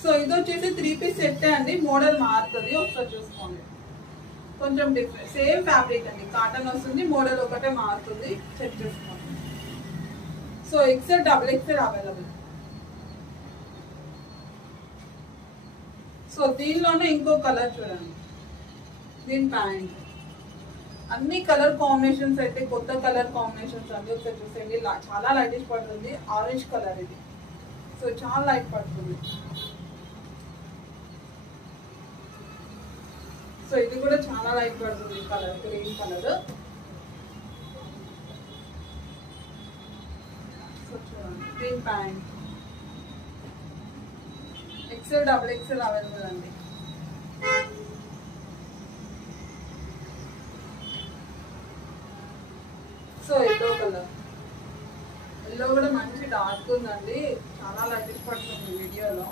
So ఇది వచ్చేసి 3 piece set అండి. మోడల్ మారుతుంది, ఒకసారి చూసుకోండి. కొంచెం డిఫరెంట్, సేమ్ ఫ్యాబ్రిక్ అండి, కాటన్ వస్తుంది, మోడల్ ఒకటే మారుతుంది. చెక్ చేసుకోండి. So XL XXL available. So దీనిలోనే ఇంకో కలర్ చూడండి, దీని ప్యాంట్. అన్ని కలర్ కాంబినేషన్స్ అయితే కొత్త కలర్ కాంబినేషన్స్ అండి. ఒకసారి చూసేయండి, చాలా లైటిష్ పడుతుంది. ఆరెంజ్ కలర్ ఇది, సో చాలా లైట్ పడుతుంది. సో ఇది కూడా చాలా లైట్ పడుతుంది కలర్, గ్రీన్ కలర్. సో చూడండి, green pant. XL XXL available అండి. సో ఎల్లో కలర్, ఎల్లో కూడా మంచి డార్క్ ఉందండి, చాలా లైటిష్ పడుతుంది వీడియోలో.